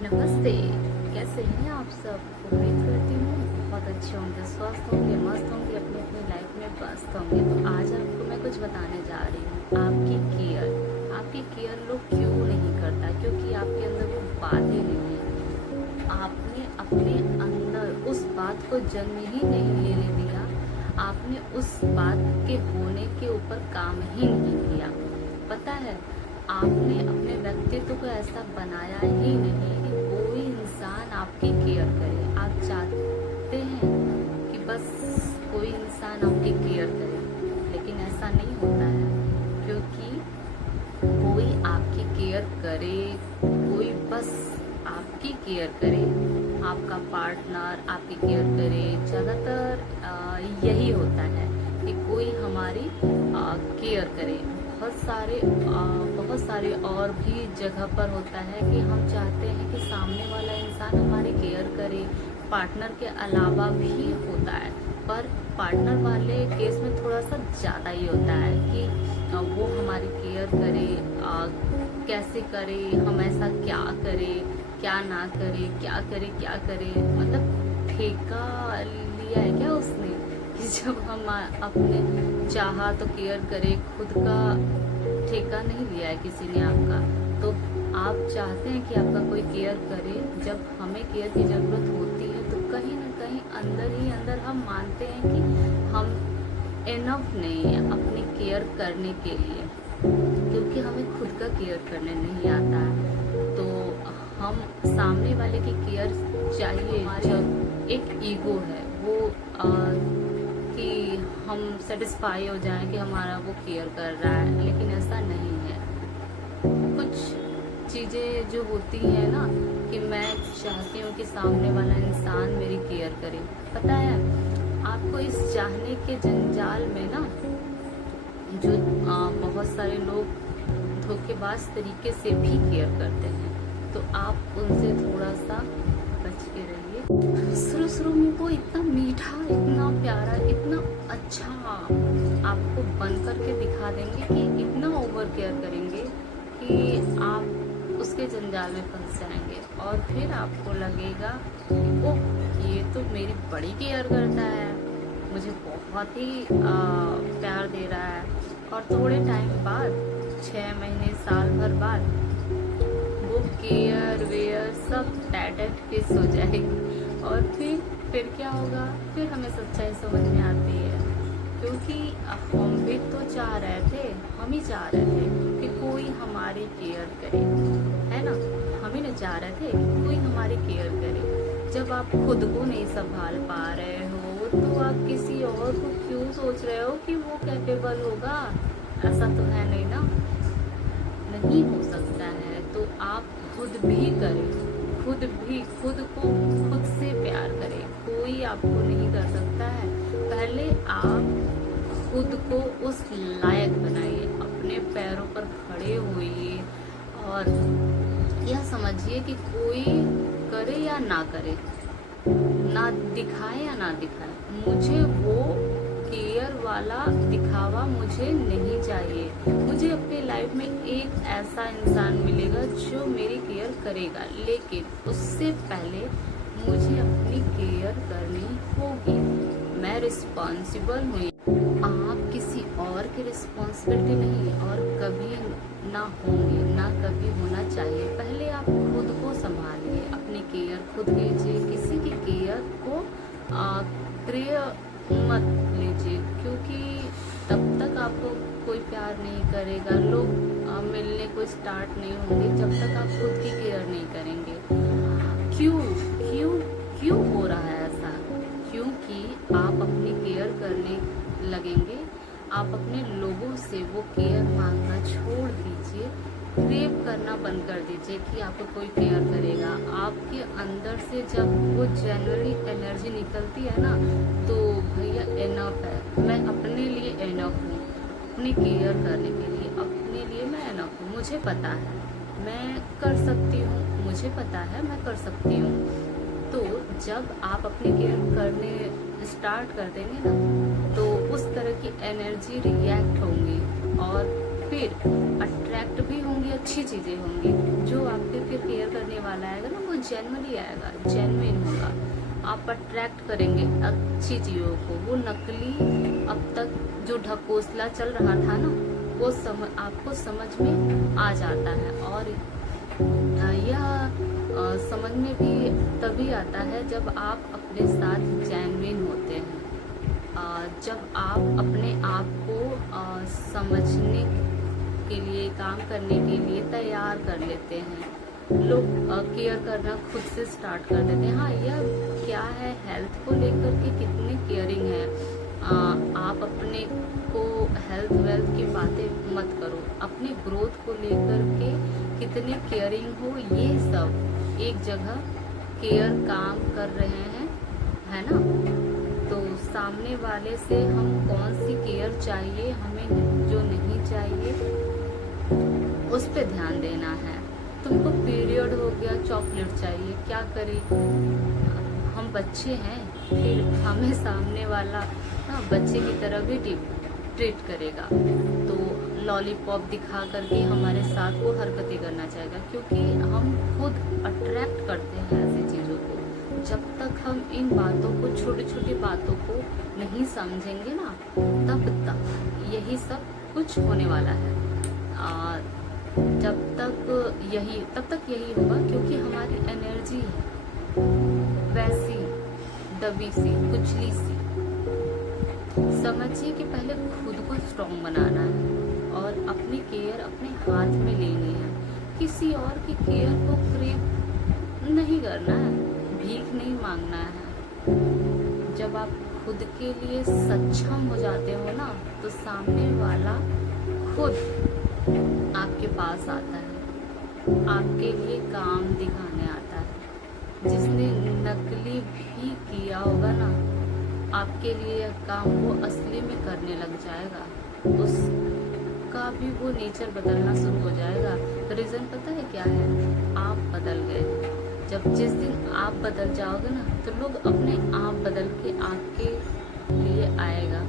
नमस्ते। कैसे हैं आप सब? उम्मीद करती हूँ बहुत अच्छे होंगे, स्वस्थ होंगे, मस्त होंगे, अपनी अपनी लाइफ में व्यस्त होंगे। तो आज आपको मैं कुछ बताने जा रही हूँ। आपकी केयर लोग क्यों नहीं करता? क्योंकि आपके अंदर वो बातें नहीं है। आपने अपने अंदर उस बात को जन्म ही नहीं लेने दिया। आपने उस बात के होने के ऊपर काम ही नहीं किया। पता है, आपने अपने व्यक्तित्व को ऐसा बनाया ही नहीं कि कोई इंसान आपकी केयर करे। आप चाहते हैं कि बस कोई इंसान आपकी केयर करे, लेकिन ऐसा नहीं होता है। क्योंकि कोई आपकी केयर करे, कोई बस आपकी केयर करे, आपका पार्टनर आपकी केयर करे। ज़्यादातर यही होता है कि कोई हमारी केयर करे। बहुत सारे और भी जगह पर होता है कि हम चाहते हैं कि सामने वाला इंसान हमारी केयर करे। पार्टनर के अलावा भी होता है, पर पार्टनर वाले केस में थोड़ा सा ज़्यादा ही होता है कि वो हमारी केयर करे। कैसे करे, हम ऐसा क्या करें, क्या ना करे, क्या करे, मतलब ठेका लिया है क्या उसने कि जब हम अपने चाहा तो केयर करे। खुद का ठेका नहीं लिया है किसी ने आपका। तो आप चाहते हैं कि आपका कोई केयर करे। जब हमें केयर की ज़रूरत होती है तो कहीं ना कहीं अंदर ही अंदर हम मानते हैं कि हम इनफ नहीं है अपनी केयर करने के लिए, क्योंकि हमें खुद का केयर करने नहीं आता है। तो हम सामने वाले की केयर चाहिए। जब एक ईगो है वो कि हम सेटिस्फाई हो जाएं कि हमारा वो केयर कर रहा है, लेकिन ऐसा नहीं है। कुछ चीज़ें जो होती हैं ना कि मैं चाहती हूँ कि सामने वाला इंसान मेरी केयर करे। पता है, आपको इस चाहने के जंजाल में ना जो बहुत सारे लोग धोखेबाज तरीके से भी केयर करते हैं, तो आप उनसे थोड़ा सा बच के रहिए। शुरू में वो इतना मीठा, इतना प्यारा, इतना अच्छा आपको बन करके दिखा देंगे कि इतना ओवर केयर करेंगे कि आप उसके जंजाल में फंस जाएंगे। और फिर आपको लगेगा ओह, ये तो मेरी बड़ी केयर करता है, मुझे बहुत ही प्यार दे रहा है। और थोड़े टाइम बाद, 6 महीने साल भर बाद, वो केयर वेयर सब टैटेड फिस हो जाएगी। और फिर क्या होगा? फिर हमें सच्चाई समझ में आती है। क्योंकि हम भी तो चाह रहे थे, हम ही चाह रहे थे कि कोई हमारी केयर करे, है ना? हम ही नहीं चाह रहे थे कि कोई हमारी केयर करे। जब आप खुद को नहीं संभाल पा रहे हो तो आप किसी और को क्यों सोच रहे हो कि वो कैपेबल होगा? ऐसा तो है नहीं ना, नहीं हो सकता है। तो आप खुद भी करें, खुद को खुद से प्यार करें। कोई आपको नहीं कर सकता है। पहले आप खुद को उस लायक बनाइए, अपने पैरों पर खड़े होइए और यह समझिए कि कोई करे या ना करे, ना दिखाए या ना दिखाए, मुझे वो केयर वाला दिखावा मुझे नहीं चाहिए। मुझे अपनी लाइफ में एक ऐसा इंसान मिलेगा जो मेरी केयर करेगा, लेकिन उससे पहले मुझे अपनी केयर करनी होगी। मैं रिस्पॉन्सिबल हूँ। आप किसी और की रिस्पॉन्सिबिलिटी नहीं और कभी ना होंगे, ना कभी होना चाहिए। पहले आप खुद को संभालिए, अपनी केयर खुद लीजिए। किसी की केयर को क्रिय मत लीजिए, क्योंकि तब तक आपको कोई प्यार नहीं करेगा। लोग मिलने को स्टार्ट नहीं होंगे जब तक आप खुद की केयर नहीं करेंगे। क्यों क्यों क्यों हो रहा है ऐसा? क्योंकि आप अपनी केयर करने लगेंगे। आप अपने लोगों से वो केयर मांगना छोड़ दीजिए। क्रेव करना बंद कर दीजिए कि आपको कोई केयर करेगा। आपके अंदर से जब वो जेन्युइनली एनर्जी निकलती है ना, तो भैया इनफ है, मैं अपने लिए इनफ हूँ। अपनी केयर करने के लिए अपने लिए मैं इनफ हूँ। मुझे पता है मैं कर सकती हूँ, मुझे पता है मैं कर सकती हूँ। तो जब आप अपनी केयर करने स्टार्ट कर देंगे ना, तो उस तरह की एनर्जी रिएक्ट होंगी और फिर अट्रैक्ट प्रोडक्ट भी होंगी, अच्छी चीजें होंगी। जो आपके फिर केयर करने वाला आएगा ना, वो जेन्युइनली आएगा, जेन्युइन होगा। आप अट्रैक्ट करेंगे अच्छी चीजों को। वो नकली अब तक जो ढकोसला चल रहा था ना, वो आपको समझ में आ जाता है। और यह समझ में भी तभी आता है जब आप अपने साथ जेन्युइन होते हैं, जब आप अपने आप को समझने के लिए, काम करने के लिए तैयार कर लेते हैं। लोग केयर करना खुद से स्टार्ट कर देते हैं। हाँ, यह क्या है, हेल्थ को लेकर के कितने केयरिंग है। आप अपने को हेल्थ वेल्थ की बातें मत करो, अपने ग्रोथ को लेकर के कितने केयरिंग हो, ये सब एक जगह केयर काम कर रहे हैं, है ना। तो सामने वाले से हम कौन सी केयर चाहिए, हमें जो नहीं चाहिए उस पे ध्यान देना है। तुमको पीरियड हो गया, चॉकलेट चाहिए, क्या करें, हम बच्चे हैं, फिर हमें सामने वाला बच्चे की तरह भी ट्रीट करेगा। तो लॉलीपॉप दिखा करके हमारे साथ वो हरकतें करना चाहेगा, क्योंकि हम खुद अट्रैक्ट करते हैं ऐसी चीजों को। जब तक हम इन बातों को, छोटी छोटी बातों को नहीं समझेंगे ना, तब तक यही सब कुछ होने वाला है। तब तक यही होगा, क्योंकि हमारी एनर्जी है वैसी दबी सी, कुचली सी। समझिए कि पहले खुद को स्ट्रॉन्ग बनाना है और अपनी केयर अपने हाथ में लेनी है। किसी और की केयर को क्रेव नहीं करना है, भीख नहीं मांगना है। जब आप खुद के लिए सक्षम हो जाते हो ना, तो सामने वाला खुद आपके पास आता है, आपके लिए काम दिखाने आता है। जिसने नकली भी किया होगा ना, आपके लिए यह काम वो असली में करने लग जाएगा। उसका भी वो नेचर बदलना शुरू हो जाएगा। रीजन पता है क्या है? आप बदल गए। जब जिस दिन आप बदल जाओगे ना, तो लोग अपने आप बदल के आपके लिए आएगा।